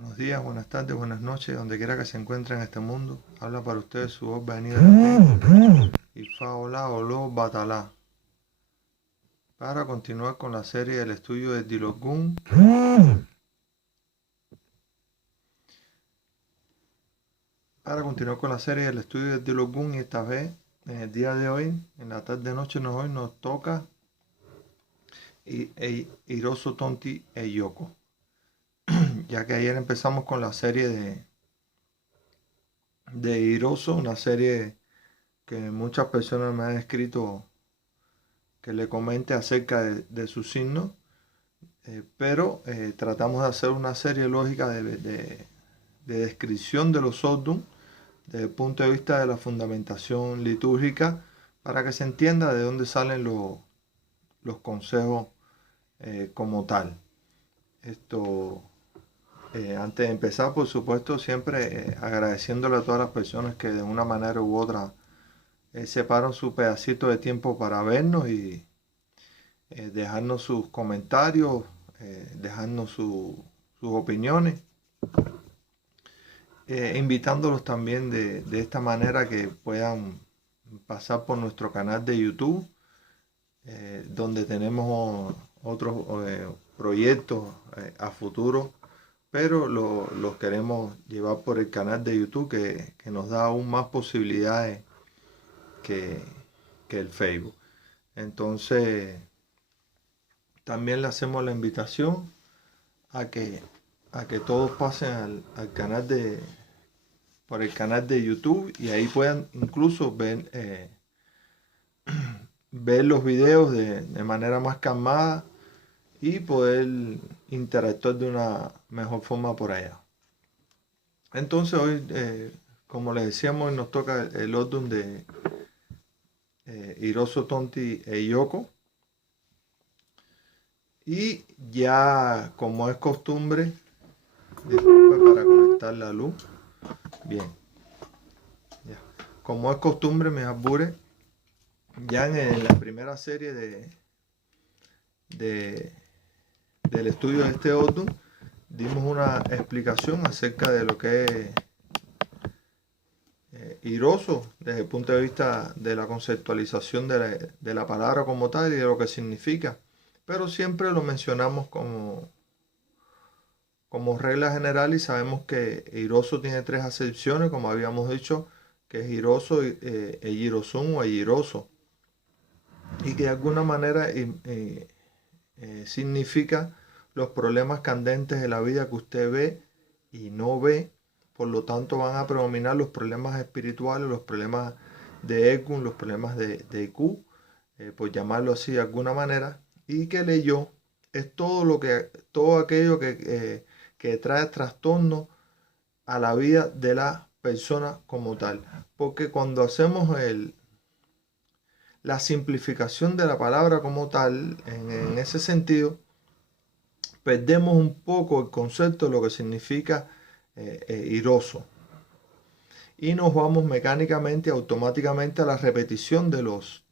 Buenos días, buenas tardes, buenas noches, donde quiera que se encuentre en este mundo. Habla para ustedes su voz venida de Ifa Ola Olo Batalá. Para continuar con la serie del estudio de Dilogun, y esta vez, en el día de hoy, en la tarde noche nos toca Hiroso Tonti e Yoko. Ya que ayer empezamos con la serie de Hiroso, una serie que muchas personas me han escrito que le comente acerca de su signo, pero tratamos de hacer una serie lógica de descripción de los Odun desde el punto de vista de la fundamentación litúrgica para que se entienda de dónde salen los consejos como tal. Esto, antes de empezar, por supuesto, siempre agradeciéndole a todas las personas que de una manera u otra separan su pedacito de tiempo para vernos y dejarnos sus comentarios, dejarnos sus opiniones, invitándolos también de esta manera que puedan pasar por nuestro canal de YouTube, donde tenemos otros proyectos a futuro, pero los queremos llevar por el canal de YouTube que nos da aún más posibilidades que, que el Facebook. Entonces, también le hacemos la invitación a que todos pasen al canal por el canal de YouTube y ahí puedan incluso ver los videos de manera más calmada y poder interactuar de una mejor forma por allá. Entonces hoy, como les decíamos, nos toca el orden de Hiroso Tonti e Yoko. Y ya como es costumbre, disculpe para conectar la luz. Bien, ya. Como es costumbre, mis albures, ya en la primera serie de- del estudio de este Odun, dimos una explicación acerca de lo que es Hiroso desde el punto de vista de la conceptualización de la palabra como tal y de lo que significa. Pero siempre lo mencionamos como regla general y sabemos que Hiroso tiene tres acepciones, como habíamos dicho, que es Hiroso, Eirosun o Eiroso. Y que de alguna manera significa los problemas candentes de la vida que usted ve y no ve. Por lo tanto, van a predominar los problemas espirituales, los problemas de Ekun, los problemas de IQ, por llamarlo así de alguna manera. Y que leyó es todo aquello que trae trastorno a la vida de la persona como tal. Porque cuando hacemos la simplificación de la palabra como tal, en ese sentido, perdemos un poco el concepto de lo que significa iroso. Y nos vamos mecánicamente, automáticamente a la repetición de los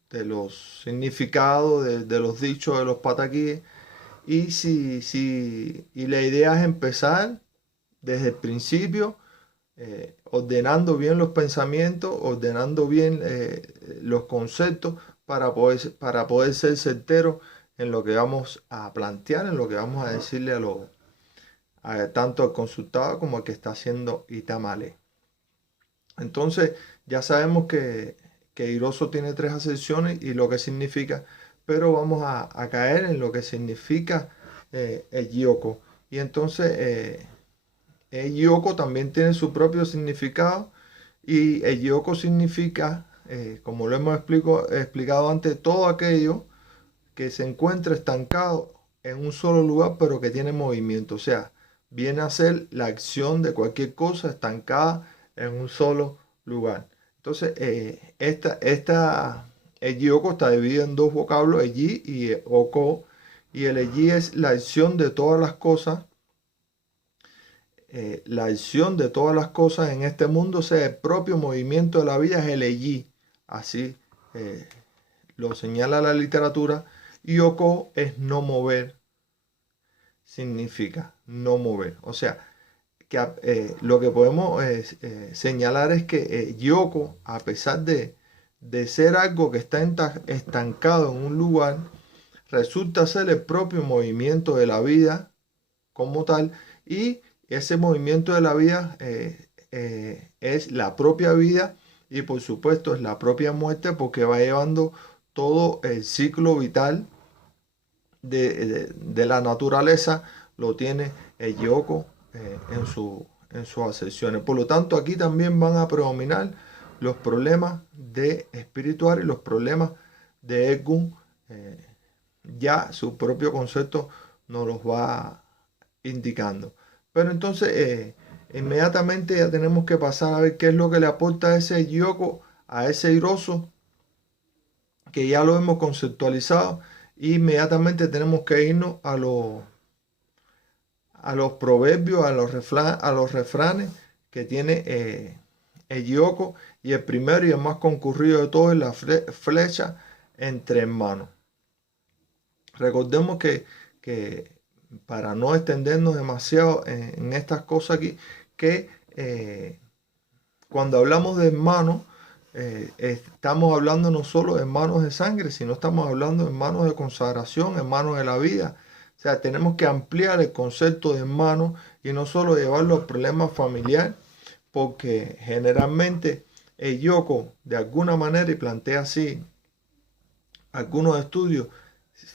significados, de los dichos, de los pataquíes. Y la idea es empezar desde el principio, ordenando bien los pensamientos, ordenando bien los conceptos para poder ser certeros en lo que vamos a plantear, en lo que vamos a decirle tanto al consultado como al que está haciendo Itamale. Entonces, ya sabemos que Iroso tiene tres acepciones y lo que significa, pero vamos a caer en lo que significa el Yoko. Y entonces, el Yoko también tiene su propio significado y el Yoko significa, como lo hemos explicado antes, todo aquello que se encuentra estancado en un solo lugar pero que tiene movimiento. O sea, viene a ser la acción de cualquier cosa estancada en un solo lugar. Entonces, el Yoko está dividido en dos vocablos, el Yi y el Oko. Y el Yi es la acción de todas las cosas, la acción de todas las cosas en este mundo, o sea, el propio movimiento de la vida es el Yi. Así lo señala la literatura. Y Oko es no mover, significa no mover. O sea, lo que podemos señalar es que Yoko, a pesar de ser algo que está estancado en un lugar, resulta ser el propio movimiento de la vida como tal, y ese movimiento de la vida es la propia vida y por supuesto es la propia muerte, porque va llevando todo el ciclo vital de la naturaleza, lo tiene el Yoko en sus acepciones. Por lo tanto, aquí también van a predominar los problemas de espiritual y los problemas de Egun. Ya su propio concepto nos los va indicando. Pero entonces, inmediatamente ya tenemos que pasar a ver qué es lo que le aporta ese Yoko a ese Hiroso, que ya lo hemos conceptualizado. Inmediatamente tenemos que irnos a los proverbios, a los refranes que tiene el Yoko. Y el primero y el más concurrido de todos es la flecha entre hermanos. Recordemos que para no extendernos demasiado en estas cosas aquí, que cuando hablamos de hermanos, estamos hablando no solo de hermanos de sangre, sino estamos hablando de hermanos de consagración, hermanos de la vida. O sea, tenemos que ampliar el concepto de hermano y no solo llevarlo al problema familiar, porque generalmente el Yoko, de alguna manera, y plantea así algunos estudios,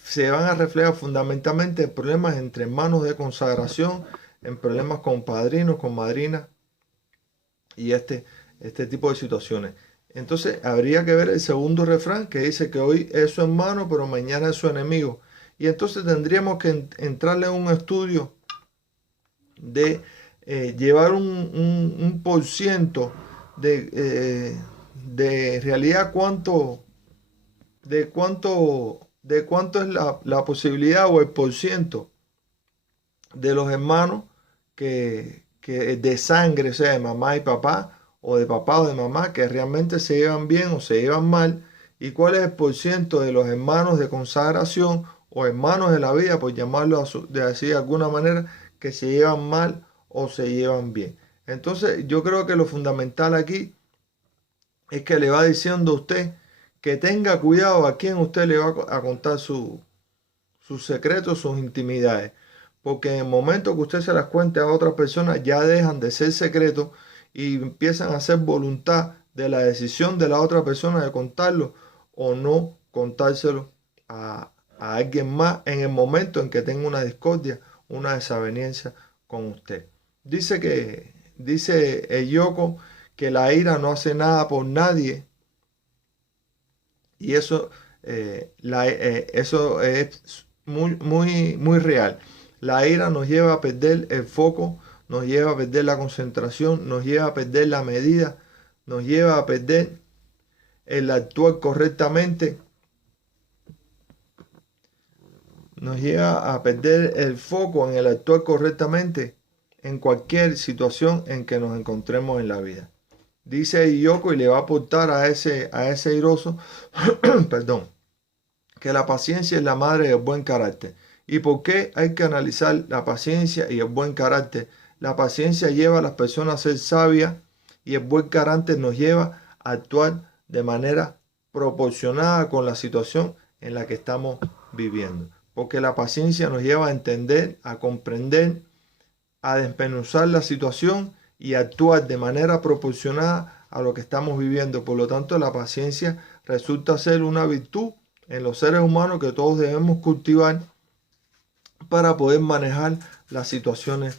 se van a reflejar fundamentalmente en problemas entre hermanos de consagración, en problemas con padrinos, con madrinas y este tipo de situaciones. Entonces habría que ver el segundo refrán, que dice que hoy es su hermano, pero mañana es su enemigo. Y entonces tendríamos que entrarle en un estudio de llevar un por ciento de realidad de cuánto es la posibilidad o el porciento de los hermanos que de sangre, o sea, de mamá y papá, o de papá o de mamá, que realmente se llevan bien o se llevan mal, y cuál es el porciento de los hermanos de consagración o hermanos de la vida, por llamarlo de así de alguna manera, que se llevan mal o se llevan bien. Entonces, yo creo que lo fundamental aquí es que le va diciendo a usted que tenga cuidado a quién usted le va a contar sus secretos, sus intimidades. Porque en el momento que usted se las cuente a otras personas, ya dejan de ser secretos y empiezan a ser voluntad de la decisión de la otra persona de contarlo o no contárselo a alguien más en el momento en que tenga una discordia, una desaveniencia con usted. Dice el Yoko que la ira no hace nada por nadie, y eso es muy real. La ira nos lleva a perder el foco, nos lleva a perder la concentración, nos lleva a perder la medida, nos lleva a perder el actuar correctamente, nos lleva a perder el foco en el actuar correctamente en cualquier situación en que nos encontremos en la vida. Dice Yoko, y le va a aportar a ese iroso, perdón, que la paciencia es la madre del buen carácter. ¿Y por qué hay que analizar la paciencia y el buen carácter? La paciencia lleva a las personas a ser sabias y el buen carácter nos lleva a actuar de manera proporcionada con la situación en la que estamos viviendo. Porque la paciencia nos lleva a entender, a comprender, a desmenuzar la situación y actuar de manera proporcionada a lo que estamos viviendo. Por lo tanto, la paciencia resulta ser una virtud en los seres humanos que todos debemos cultivar para poder manejar las situaciones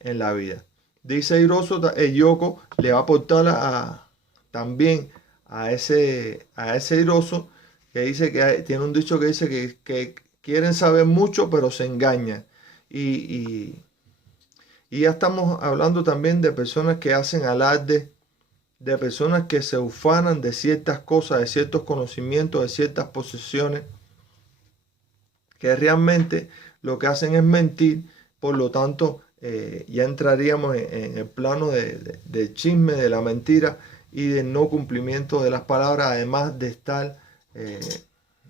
en la vida. Dice Hiroso, el Yoko le va a aportar también a ese Hiroso, que dice que tiene un dicho que dice que quieren saber mucho pero se engañan. Y ya estamos hablando también de personas que hacen alarde, de personas que se ufanan de ciertas cosas, de ciertos conocimientos, de ciertas posesiones, que realmente lo que hacen es mentir. Por lo tanto, ya entraríamos en el plano del chisme, de la mentira y del no cumplimiento de las palabras, además de estar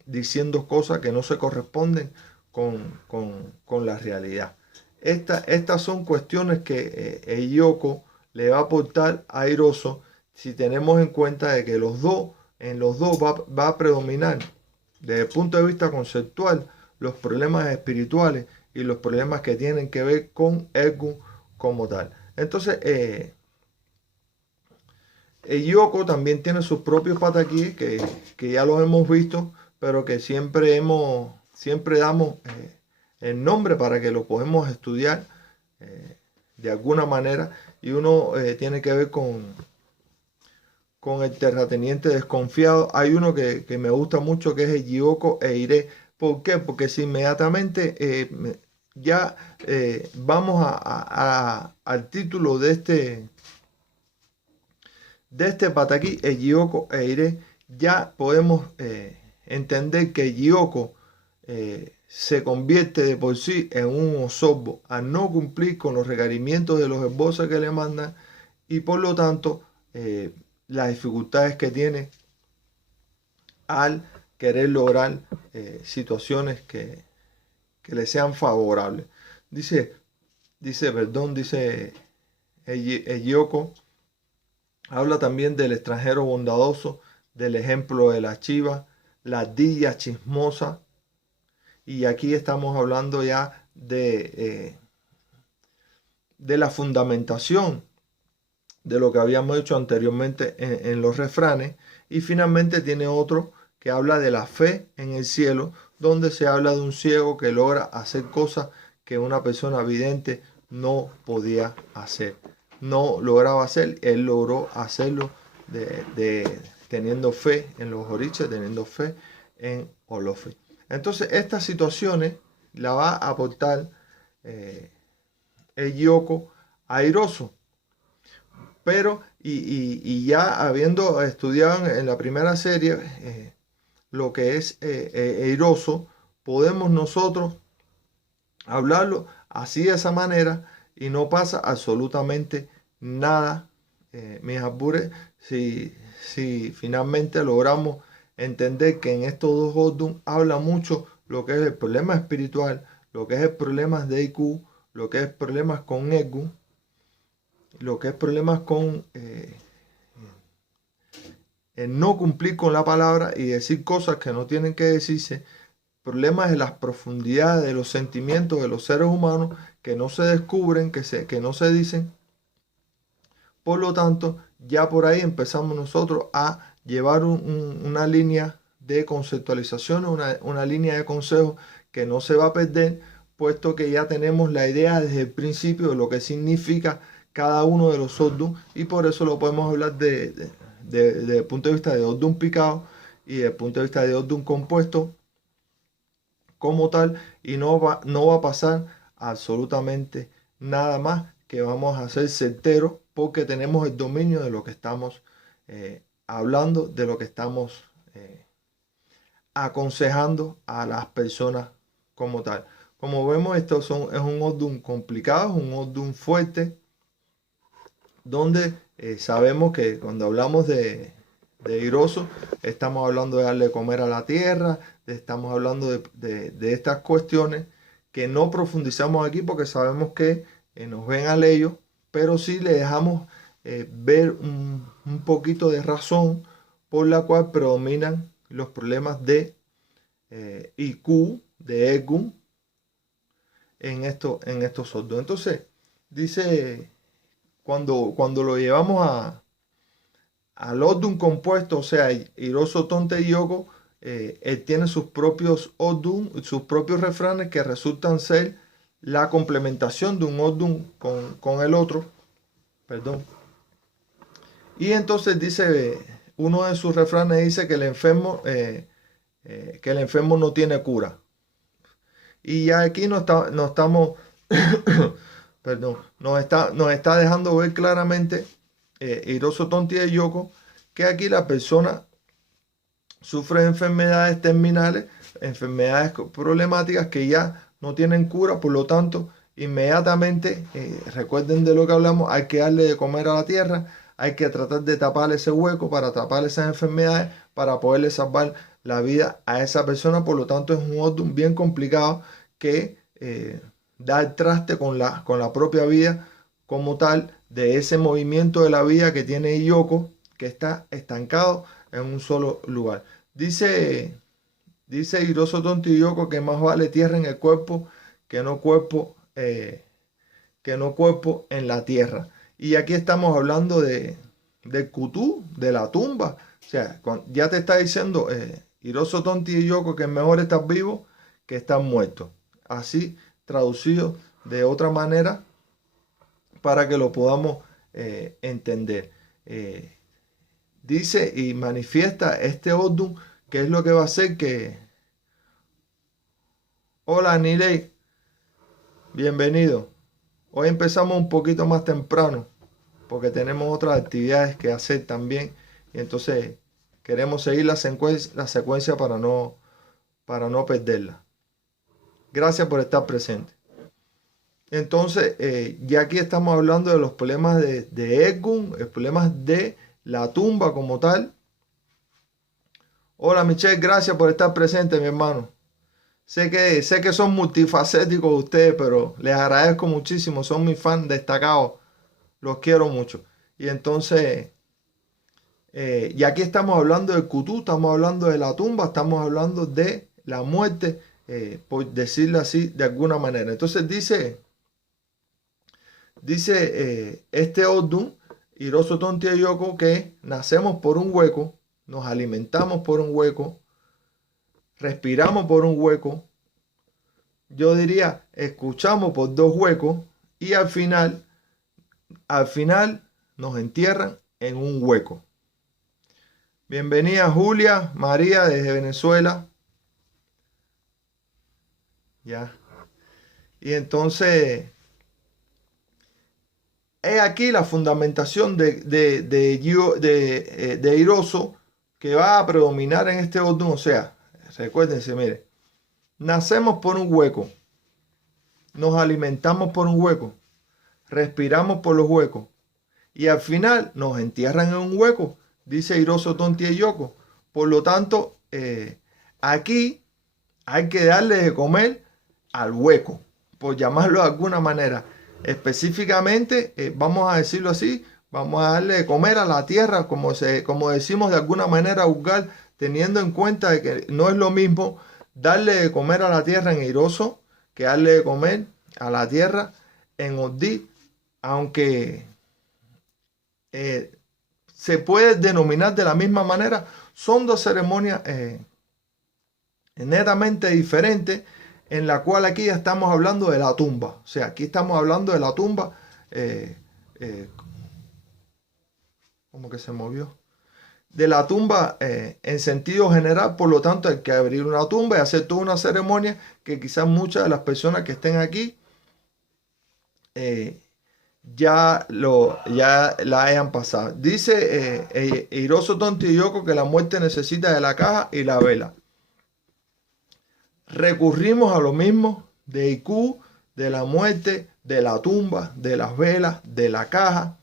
diciendo cosas que no se corresponden con la realidad. Estas son cuestiones que el Yoko le va a aportar a Airoso si tenemos en cuenta de que en los dos va a predominar desde el punto de vista conceptual los problemas espirituales y los problemas que tienen que ver con Egu como tal. Entonces, el Yoko también tiene sus propios pataquíes que ya los hemos visto, pero que siempre damos el nombre para que lo podamos estudiar de alguna manera. Y uno tiene que ver con el terrateniente desconfiado. Hay uno que me gusta mucho, que es el Yoko Eire. ¿Por qué? Porque si inmediatamente ya vamos al título de este pataquí, el Yoko Eire, ya podemos entender que Yoko se convierte de por sí en un osorbo al no cumplir con los requerimientos de los esbozos que le mandan, y por lo tanto las dificultades que tiene al querer lograr situaciones que le sean favorables. Dice el Yoko, habla también del extranjero bondadoso, del ejemplo de la chiva, la ardilla chismosa, y aquí estamos hablando ya de la fundamentación de lo que habíamos hecho anteriormente en los refranes. Y finalmente tiene otro que habla de la fe en el cielo, donde se habla de un ciego que logra hacer cosas que una persona vidente no podía hacer, no lograba hacer. Él logró hacerlo teniendo fe en los oriches, teniendo fe en Olofe. Entonces estas situaciones la va a aportar el Yoko airoso. Pero, y ya habiendo estudiado en la primera serie lo que es airoso, podemos nosotros hablarlo así, de esa manera, y no pasa absolutamente nada, mis albures, si finalmente logramos entender que en estos dos Odun habla mucho lo que es el problema espiritual, lo que es el problema de IQ, lo que es problemas con Egu, lo que es problemas con el no cumplir con la palabra y decir cosas que no tienen que decirse, problemas de las profundidades de los sentimientos de los seres humanos que no se descubren, que no se dicen. Por lo tanto, ya por ahí empezamos nosotros a llevar una línea de conceptualización, una línea de consejos que no se va a perder, puesto que ya tenemos la idea desde el principio de lo que significa cada uno de los Odun, y por eso lo podemos hablar desde el punto de vista de Odun picado y desde el punto de vista de Odun compuesto como tal, y no va a pasar absolutamente nada más, que vamos a ser certeros porque tenemos el dominio de lo que estamos hablando, de lo que estamos aconsejando a las personas como tal. Como vemos, esto es un Odun complicado, es un Odun fuerte, donde sabemos que cuando hablamos de airoso, estamos hablando de darle comer a la tierra, estamos hablando de estas cuestiones que no profundizamos aquí porque sabemos que nos ven al ello, pero sí le dejamos ver un poquito de razón por la cual predominan los problemas de IQ, de Egu, en estos sordos. Entonces, dice, cuando lo llevamos al Odun compuesto, o sea, Airoso, Tonte y Yoko, él tiene sus propios Odun, sus propios refranes que resultan ser la complementación de un Odun con el otro. Perdón. Y entonces dice, uno de sus refranes dice que el enfermo no tiene cura. Y ya aquí nos estamos, perdón, nos está dejando ver claramente Airoso, Tonti y Yoko, que aquí la persona sufre enfermedades terminales, enfermedades problemáticas que ya no tienen cura. Por lo tanto, inmediatamente, recuerden de lo que hablamos, hay que darle de comer a la tierra, hay que tratar de tapar ese hueco para tapar esas enfermedades, para poderle salvar la vida a esa persona. Por lo tanto, es un Odun bien complicado que da el traste con la propia vida como tal, de ese movimiento de la vida que tiene Yoko, que está estancado en un solo lugar. Dice Hiroso Tonti Yoko que más vale tierra en el cuerpo que no cuerpo, en la tierra. Y aquí estamos hablando del kutú, de la tumba. O sea, ya te está diciendo Hiroso Tonti Yoko que es mejor estar vivo que estar muerto. Así traducido de otra manera para que lo podamos entender. Dice y manifiesta este Odun, que es lo que va a hacer que... Hola Nilei, bienvenido. Hoy empezamos un poquito más temprano porque tenemos otras actividades que hacer también y entonces queremos seguir la secuencia para no perderla. Gracias por estar presente. Entonces, ya aquí estamos hablando de los problemas de Egun, los problemas de la tumba como tal. Hola Michelle, gracias por estar presente, mi hermano. Sé que son multifacéticos ustedes, pero les agradezco muchísimo. Son mis fans destacados. Los quiero mucho. Y entonces, y aquí estamos hablando del kutú, estamos hablando de la tumba, estamos hablando de la muerte, por decirlo así de alguna manera. Entonces dice este Odun, Hiroso Tonti Yoko, que nacemos por un hueco, nos alimentamos por un hueco, respiramos por un hueco, yo diría escuchamos por dos huecos y al final nos entierran en un hueco. Bienvenida Julia María desde Venezuela. Ya. Y entonces es aquí la fundamentación de Hiroso que va a predominar en este orden. O sea, recuérdense, mire, nacemos por un hueco, nos alimentamos por un hueco, respiramos por los huecos y al final nos entierran en un hueco, dice Hiroso Tonti Yoko. Por lo tanto, aquí hay que darle de comer al hueco, por llamarlo de alguna manera. Específicamente, vamos a decirlo así, vamos a darle de comer a la tierra, como decimos de alguna manera vulgar, teniendo en cuenta de que no es lo mismo darle de comer a la tierra en Hiroso que darle de comer a la tierra en Odí, aunque se puede denominar de la misma manera. Son dos ceremonias netamente diferentes, en la cual aquí ya estamos hablando de la tumba. O sea, aquí estamos hablando de la tumba. ¿Cómo que se movió? De la tumba en sentido general. Por lo tanto, hay que abrir una tumba y hacer toda una ceremonia que quizás muchas de las personas que estén aquí ya la hayan pasado. Dice Hiroso Tonti Yoko que la muerte necesita de la caja y la vela. Recurrimos a lo mismo de Iku, de la muerte, de la tumba, de las velas, de la caja,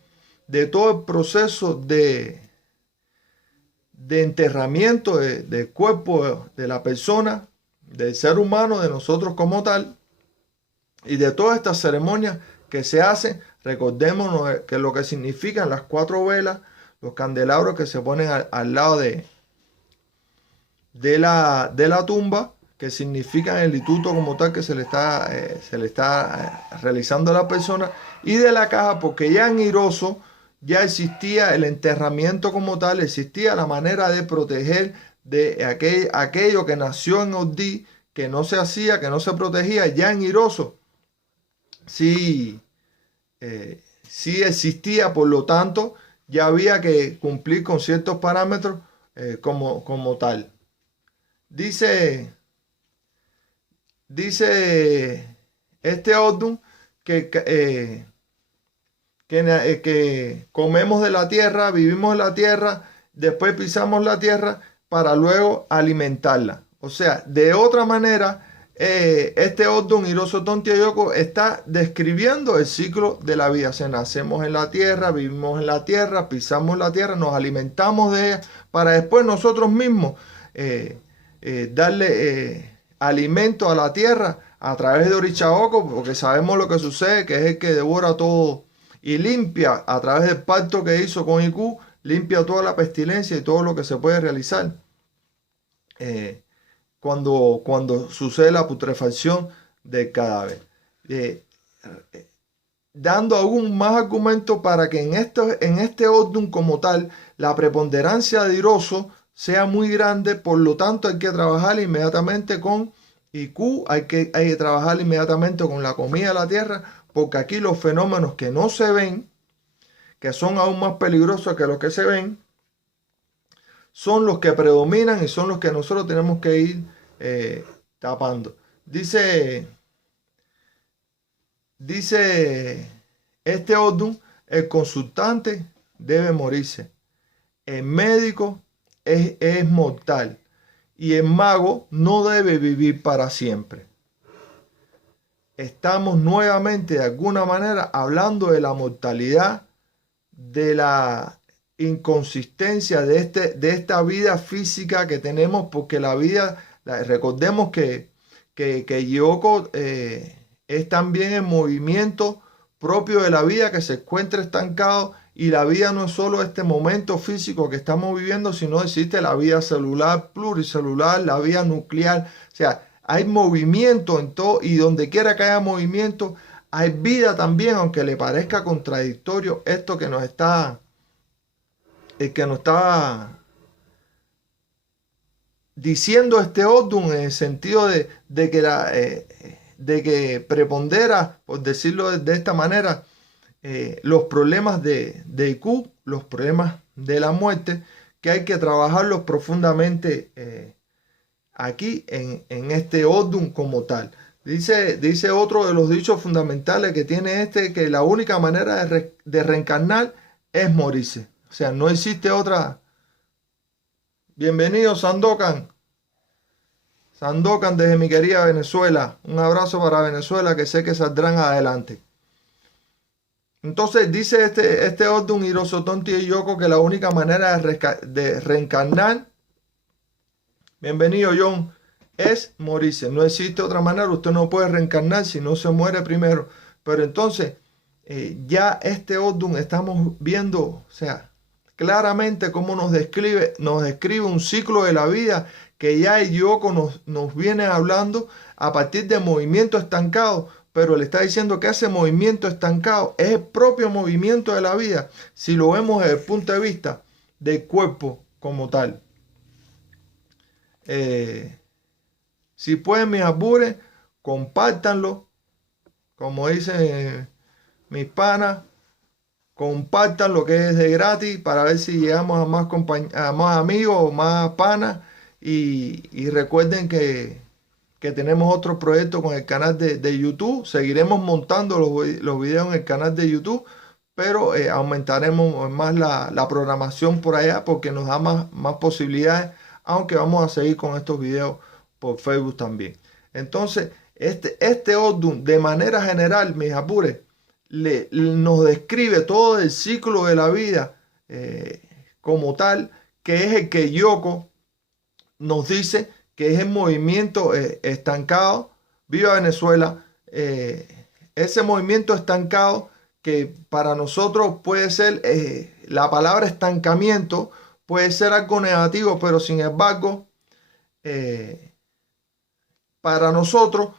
de todo el proceso de enterramiento del cuerpo de la persona, del ser humano, de nosotros como tal, y de todas estas ceremonias que se hacen. Recordémonos que lo que significan las 4 velas, los candelabros que se ponen al lado de la tumba, que significan el instituto como tal que se le está realizando a la persona, y de la caja, porque ya en Hiroso ya existía el enterramiento como tal, existía la manera de proteger de aquello que nació en Odí, que no se hacía, que no se protegía. Ya en Hiroso sí existía, por lo tanto ya había que cumplir con ciertos parámetros como tal. Dice este Odun que comemos de la tierra, vivimos en la tierra, después pisamos la tierra para luego alimentarla. O sea, de otra manera, este Odun Hiroso Tonti Yoko está describiendo el ciclo de la vida. O sea, nacemos en la tierra, vivimos en la tierra, pisamos la tierra, nos alimentamos de ella, para después nosotros mismos darle alimento a la tierra a través de Orichaoco, porque sabemos lo que sucede, que es el que devora todo y limpia a través del pacto que hizo con Iku, limpia toda la pestilencia y todo lo que se puede realizar cuando sucede la putrefacción del cadáver. Dando aún más argumentos para que en este Odun como tal, la preponderancia de Iroso sea muy grande, por lo tanto hay que trabajar inmediatamente con IQ, hay que trabajar inmediatamente con la comida de la tierra, porque aquí los fenómenos que no se ven, que son aún más peligrosos que los que se ven, son los que predominan y son los que nosotros tenemos que ir tapando. Dice este Odun, el consultante debe morirse, el médico es mortal y el mago no debe vivir para siempre. Estamos nuevamente de alguna manera hablando de la mortalidad, de la inconsistencia de esta vida física que tenemos, porque la vida, recordemos que Yoko es también el movimiento propio de la vida que se encuentra estancado, y la vida no es solo este momento físico que estamos viviendo, sino existe la vida celular, pluricelular, la vida nuclear. O sea, hay movimiento en todo, y donde quiera que haya movimiento hay vida también, aunque le parezca contradictorio esto que nos está diciendo este Odun, en el sentido de que prepondera, por decirlo de esta manera, los problemas de IQ, los problemas de la muerte, que hay que trabajarlos profundamente aquí en este Odun como tal. Dice otro de los dichos fundamentales que tiene que la única manera de reencarnar es morirse. O sea, no existe otra. Bienvenido, Sandokan. Sandokan desde mi querida Venezuela. Un abrazo para Venezuela, que sé que saldrán adelante. Entonces dice este Odun Hirosotonti y Yoko que la única manera de reencarnar, bienvenido John, es morirse. No existe otra manera. Usted no puede reencarnar si no se muere primero. Pero entonces ya este Odun estamos viendo, o sea, claramente cómo nos describe un ciclo de la vida que ya el Yoko nos viene hablando a partir de movimiento estancado. Pero le está diciendo que ese movimiento estancado es el propio movimiento de la vida, si lo vemos desde el punto de vista del cuerpo como tal. Si pueden, mis apures, compártanlo, como dicen mis panas, compartan lo que es de gratis para ver si llegamos a más amigos, más panas, y recuerden que tenemos otro proyecto con el canal de YouTube. Seguiremos montando los videos en el canal de YouTube, pero aumentaremos más la programación por allá, porque nos da más posibilidades, aunque vamos a seguir con estos videos por Facebook también. Entonces, este Odun, de manera general, mis apures, nos describe todo el ciclo de la vida como tal, que es el que Yoko nos dice que es el movimiento estancado. Viva Venezuela. Ese movimiento estancado que para nosotros puede ser, la palabra estancamiento puede ser algo negativo, pero sin embargo, para nosotros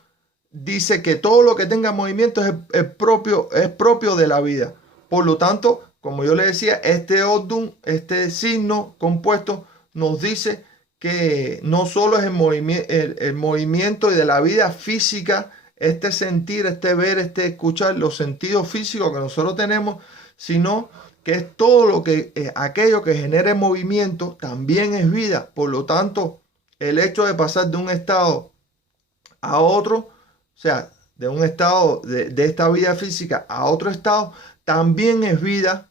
dice que todo lo que tenga movimiento es propio de la vida. Por lo tanto, como yo le decía, este Odun, este signo compuesto, nos dice que no solo es el movimiento y de la vida física, este sentir, este ver, este escuchar, los sentidos físicos que nosotros tenemos, sino que es todo lo que aquello que genere movimiento también es vida. Por lo tanto, el hecho de pasar de un estado a otro, o sea, de un estado de esta vida física a otro estado, también es vida.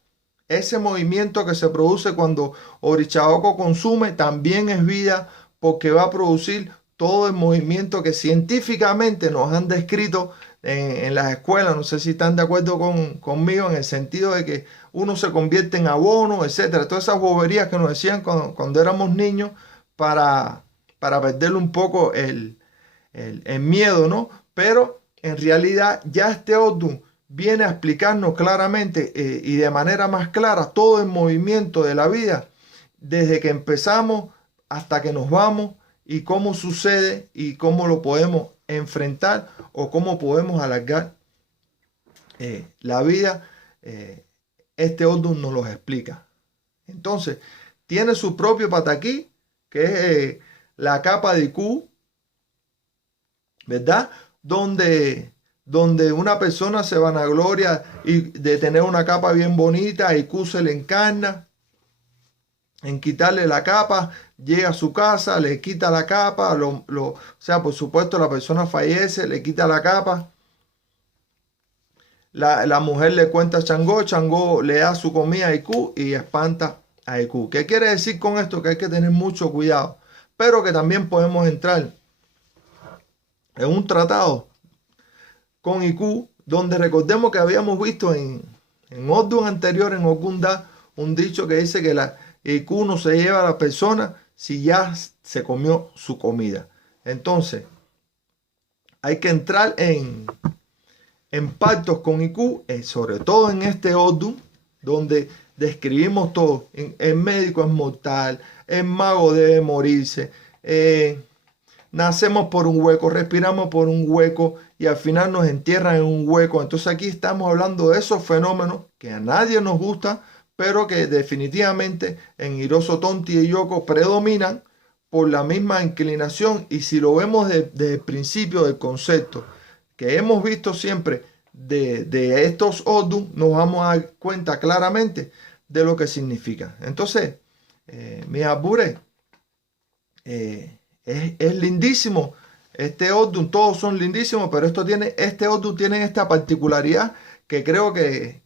Ese movimiento que se produce cuando Orichaoco consume también es vida, porque va a producir todo el movimiento que científicamente nos han descrito en las escuelas. No sé si están de acuerdo conmigo, en el sentido de que uno se convierte en abono, etcétera. Todas esas boberías que nos decían cuando éramos niños para perderle un poco el miedo, ¿no? pero en realidad ya este Odun viene a explicarnos claramente y de manera más clara todo el movimiento de la vida, desde que empezamos hasta que nos vamos, y cómo sucede y cómo lo podemos enfrentar o cómo podemos alargar la vida. Este Odun nos lo explica. Entonces, tiene su propio pataquí, que es la capa de Q, ¿verdad? Donde una persona se vanagloria de tener una capa bien bonita, y Q se le encarna en quitarle la capa, llega a su casa, le quita la capa, o sea, por supuesto la persona fallece, le quita la capa. La mujer le cuenta a Changó, Changó le da su comida a Iku y espanta a Iku. ¿Qué quiere decir con esto? Que hay que tener mucho cuidado, pero que también podemos entrar en un tratado con Iku, donde recordemos que habíamos visto en Odun anterior, en Ogunda, un dicho que dice que la Iku no se lleva a la persona si ya se comió su comida. Entonces, hay que entrar en pactos con Iku, sobre todo en este Odun, donde describimos todo. El médico es mortal, el mago debe morirse, nacemos por un hueco, respiramos por un hueco y al final nos entierran en un hueco. Entonces aquí estamos hablando de esos fenómenos que a nadie nos gusta, pero que definitivamente en Hiroso Tonti y Yoko predominan por la misma inclinación. Y si lo vemos desde el principio del concepto que hemos visto siempre de estos Odun, nos vamos a dar cuenta claramente de lo que significa. Entonces, mis abures, es lindísimo este Odun, todos son lindísimos, pero este Odun tiene esta particularidad que creo que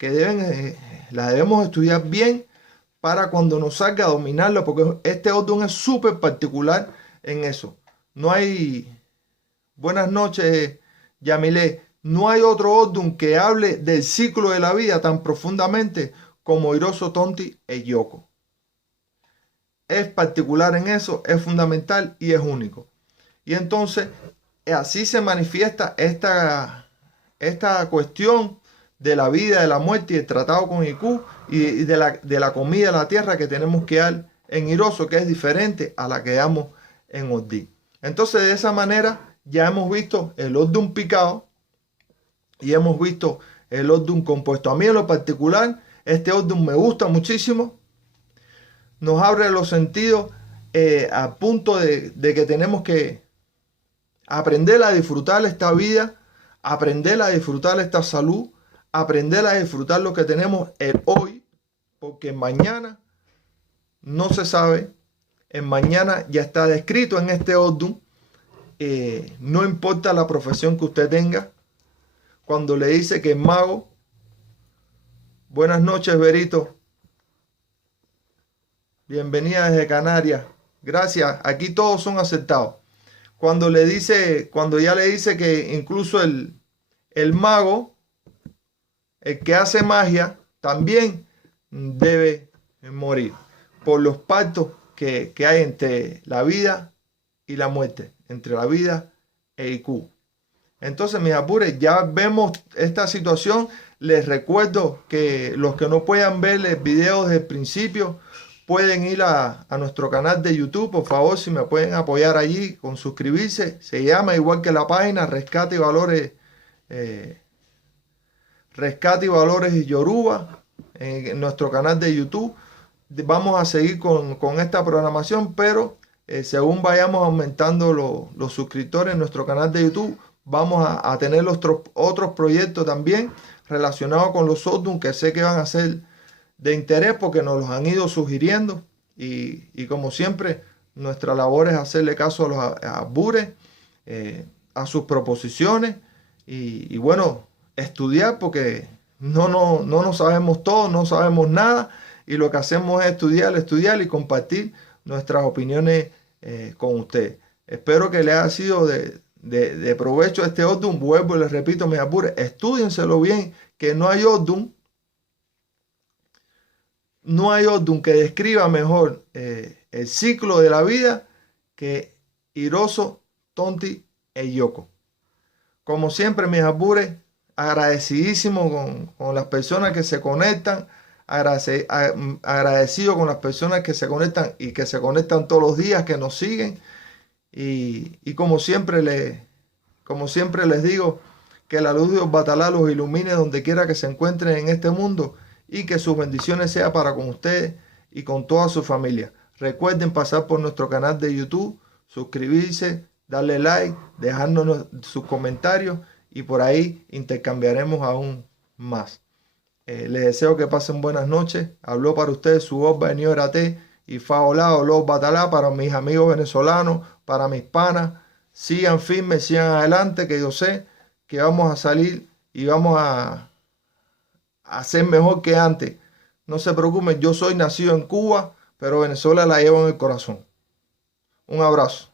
la debemos estudiar bien para cuando nos salga a dominarlo, porque este Odun es súper particular en eso. No hay... Buenas noches, Yamile. No hay otro Odun que hable del ciclo de la vida tan profundamente como Hiroso Tonti e Yoko. Es particular en eso, es fundamental y es único. Y entonces, así se manifiesta esta cuestión de la vida, de la muerte y el tratado con Iku y de la comida de la tierra que tenemos que dar en Hiroso, que es diferente a la que damos en Odin. Entonces, de esa manera, ya hemos visto el Odun picado y hemos visto el Odun compuesto. A mí en lo particular, este Odun me gusta muchísimo. Nos abre los sentidos a punto de que tenemos que aprender a disfrutar esta vida, aprender a disfrutar esta salud, aprender a disfrutar lo que tenemos el hoy, porque mañana no se sabe. En mañana ya está descrito en este Odun. No importa la profesión que usted tenga. Cuando le dice que es mago, buenas noches, Berito. Bienvenida desde Canarias. Gracias. Aquí todos son aceptados. Cuando ya le dice que incluso el mago, el que hace magia, también debe morir por los pactos que hay entre la vida y la muerte, entre la vida e Iku. Entonces, mis apures, ya vemos esta situación. Les recuerdo que los que no puedan ver el video desde el principio, pueden ir a nuestro canal de YouTube. Por favor, si me pueden apoyar allí con suscribirse. Se llama igual que la página Rescate y Valores Yoruba, en nuestro canal de YouTube. Vamos a seguir con esta programación, pero según vayamos aumentando los suscriptores en nuestro canal de YouTube, vamos a tener otros proyectos también relacionados con los Odun, que sé que van a ser de interés porque nos los han ido sugiriendo. Y como siempre, nuestra labor es hacerle caso a los abures, a sus proposiciones y bueno, estudiar, porque no sabemos todo, no sabemos nada, y lo que hacemos es estudiar y compartir nuestras opiniones con ustedes. Espero que les haya sido de provecho este Odun. Vuelvo y les repito, mis apures, estúdienselo bien, que no hay Odun que describa mejor el ciclo de la vida que Hiroso Tonti e Yoko. Como siempre, mis albures, agradecidísimo con las personas que se conectan, agradecido con las personas que se conectan y que se conectan todos los días, que nos siguen. Y como siempre les digo, que la luz de Batalá los ilumine donde quiera que se encuentren en este mundo y que sus bendiciones sean para con ustedes y con toda su familia. Recuerden pasar por nuestro canal de YouTube, suscribirse, darle like, dejarnos sus comentarios y por ahí intercambiaremos aún más. Les deseo que pasen buenas noches. Habló para ustedes su voz Benio T y Faolá Oló Batalá para mis amigos venezolanos, para mis panas. Sigan firmes, sigan adelante, que yo sé que vamos a salir y vamos a ser mejor que antes. No se preocupen, yo soy nacido en Cuba, pero Venezuela la llevo en el corazón. Un abrazo.